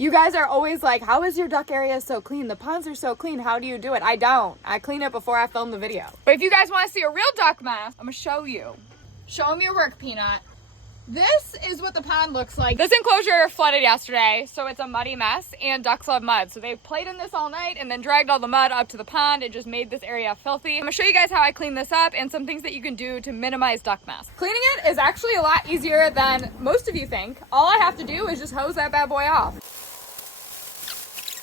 You guys are always like, how is your duck area so clean? The ponds are so clean. How do you do it? I don't. I clean it before I film the video. But if you guys want to see a real duck mess, I'm gonna show you. Show them your work, Peanut. This is what the pond looks like. This enclosure flooded yesterday, so it's a muddy mess, and ducks love mud. So they played in this all night and then dragged all the mud up to the pond. It just made this area filthy. I'm gonna show you guys how I clean this up and some things that you can do to minimize duck mess. Cleaning it is actually a lot easier than most of you think. All I have to do is just hose that bad boy off.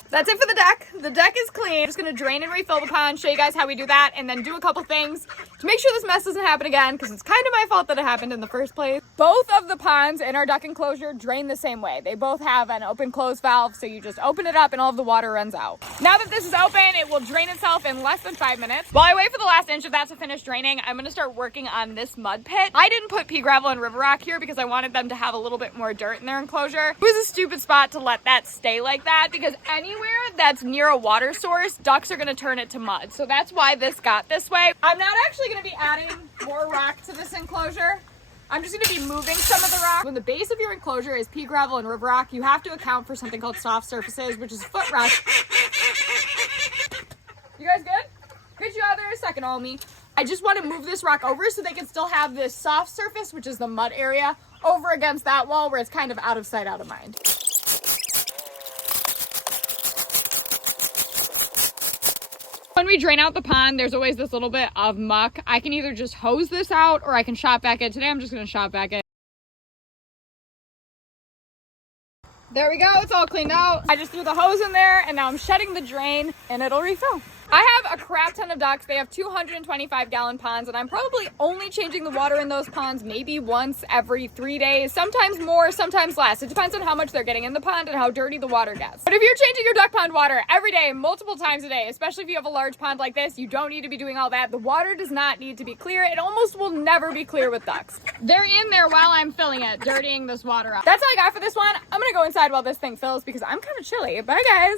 That's it for the deck. The deck is clean. I'm just gonna drain and refill the pond, show you guys how we do that, and then do a couple things to make sure this mess doesn't happen again, because it's kind of my fault that it happened in the first place. Both of the ponds in our duck enclosure drain the same way. They both have an open-close valve, so you just open it up and all of the water runs out. Now that this is open, it will drain itself in less than 5 minutes. While I wait for the last inch of that to finish draining, I'm gonna start working on this mud pit. I didn't put pea gravel and river rock here because I wanted them to have a little bit more dirt in their enclosure. It was a stupid spot to let that stay like that, because anywhere that's near a water source, ducks are gonna turn it to mud. So that's why this got this way. I'm not actually gonna be adding more rock to this enclosure. I'm just gonna be moving some of the rock. When the base of your enclosure is pea gravel and river rock, you have to account for something called soft surfaces, which is foot rust. You guys good? Good job there, second all me. I just want to move this rock over so they can still have this soft surface, which is the mud area, over against that wall where it's kind of out of sight, out of mind. When we drain out the pond, there's always this little bit of muck. I can either just hose this out or I can shop vac it. Today I'm just gonna shop vac it. There we go, it's all cleaned out. I just threw the hose in there and now I'm shutting the drain and it'll refill. I have a crap ton of ducks. They have 225-gallon ponds, and I'm probably only changing the water in those ponds maybe once every 3 days, sometimes more, sometimes less. It depends on how much they're getting in the pond and how dirty the water gets. But if you're changing your duck pond water every day, multiple times a day, especially if you have a large pond like this, you don't need to be doing all that. The water does not need to be clear. It almost will never be clear with ducks. They're in there while I'm filling it, dirtying this water out. That's all I got for this one. I'm gonna go inside while this thing fills because I'm kind of chilly. Bye, guys.